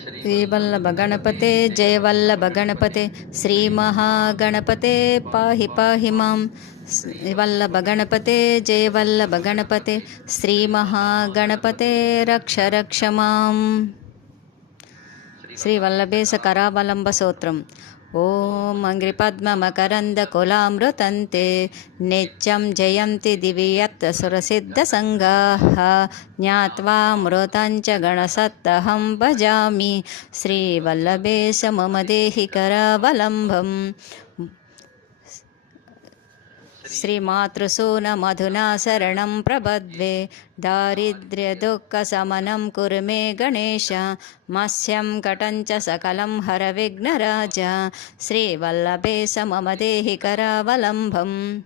श्रीवल्लभ गणपते जय वल्लभ गणपते श्री महागणपते पाहि पाहि मां। वल्लभ गणपते जय वल्लभ गणपते श्री महागणपते रक्ष रक्ष माम्। श्री वल्लभेश करावलंब स्तोत्रम्। ओम अंघ्रिपद्ममकरन्दकुलामृतन्ते नित्यं जयन्ति दिव्यत् सुरसिद्धसङ्गाः ज्ञात्वामृतं च गणसत्तहं भजामि। श्रीवल्लभेश मम देहि करावलम्बम्। श्रीमातृसूनमधुना शरणं प्रपद्ये दारिद्र्यदुःखशमनं कुरु मे गणेश मत्स्यं कटं च सकलं हर विघ्नराज। श्रीवल्लभेश मम देहि करावलम्बम्।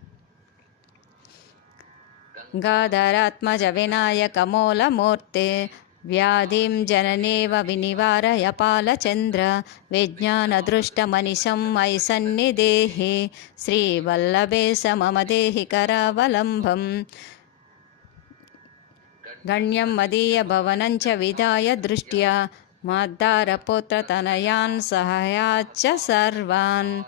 गाधरात्मज विनायकमूलमूर्ते व्याधिं जननेव विनिवारय पालचन्द्र विज्ञानदृष्टमनिशं मयि सन्निधेहि। श्रीवल्लभेश मम देहि करावलम्बम्। गण्यं मदीयभवनं च विधाय दृष्ट्या मद्दारपुत्रतनयान् सहायाच्च सर्वान्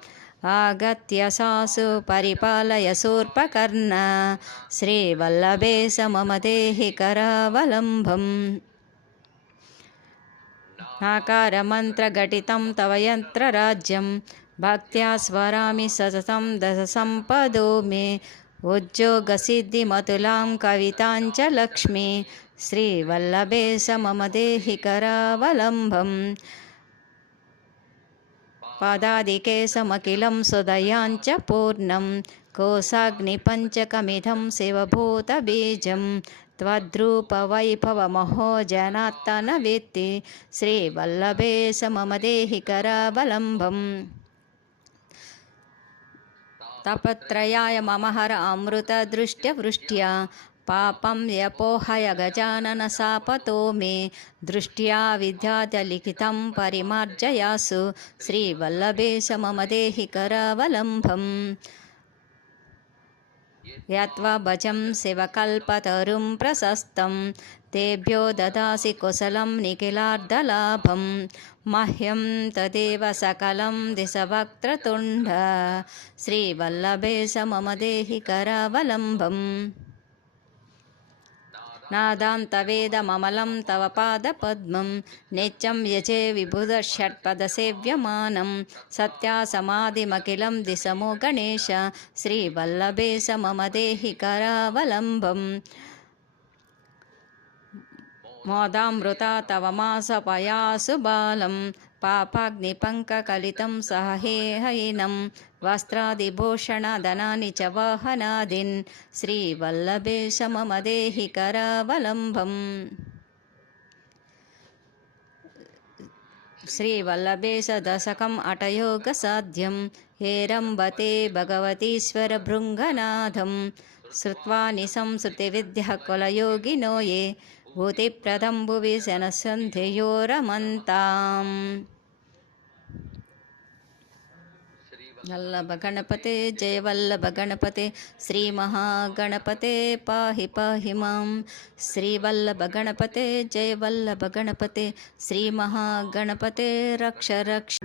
आगत्य सासु परिपालय शूर्पकर्ण। श्रीवल्लभेश मम देहि करावलम्बम्। नाकारमन्त्रघटितं तव यन्त्रराज्यं भक्त्या स्मरामि सततं दशसम्पदो मे उद्योगसिद्धिमतुलां कवितां च लक्ष्मी। श्रीवल्लभेश मम देहि करावलम्बम्। पादादिकेशमखिलं सुदयां च पूर्णं कोशाग्निपञ्चकमिदं शिवभूतबीजं त्वद्रूपवैभवमहो जनात्तनवेत्ति। श्रीवल्लभेश मम देहि करावलम्बम्। तापत्रयाय मम हर अमृतदृष्ट्यवृष्ट्या पापं व्यपोहय गजानन शापतो मे दृष्ट्या विद्यार्थलिखितं परिमार्जयासु। श्रीवल्लभेश मम देहि करावलम्बम्। यत्वा भजं शिवकल्पतरुं प्रशस्तं तेभ्यो ददासि कुशलं निखिलार्धलाभं मह्यं तदेव सकलं दिशवक्त्रतुण्ड। श्रीवल्लभेश मम देहि करावलम्बम्। नादान्तवेदममलं तव पादपद्मं नित्यं यजे विबुधषट्पदसेव्यमानं सत्यासमाधिमखिलं दिशमो गणेश। श्रीवल्लभेश मम देहि करावलम्बम्। मोदामृता तव मासपयासु बालं पापाग्निपङ्ककलितं सहेहैनं वस्त्रादिभूषणधनानि च वाहनादीन्। श्रीवल्लभेश मम देहि करावलम्बम्। श्रीवल्लभेश दशकम् अटयोगसाध्यं हेरम्बते भगवतीश्वर भृङ्गनाथं श्रुत्वा निसंसृतिविद्यः कुलयोगिनो ये भूतिप्रदं भुवि शनसन्धियो रमन्ताम्। वल्लभ गणपते जय वल्लभ गणपते श्री महागणपते पाहि पाहि मां। श्रीवल्लभ गणपते जय वल्लभ गणपते श्री महागणपते रक्ष रक्ष।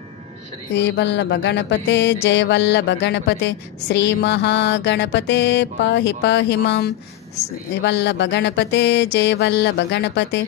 श्रीवल्लभ गणपते जय वल्लभ गणपते श्री महागणपते पाहि पाहि मां। श्रीवल्लभ गणपते जय वल्लभ गणपते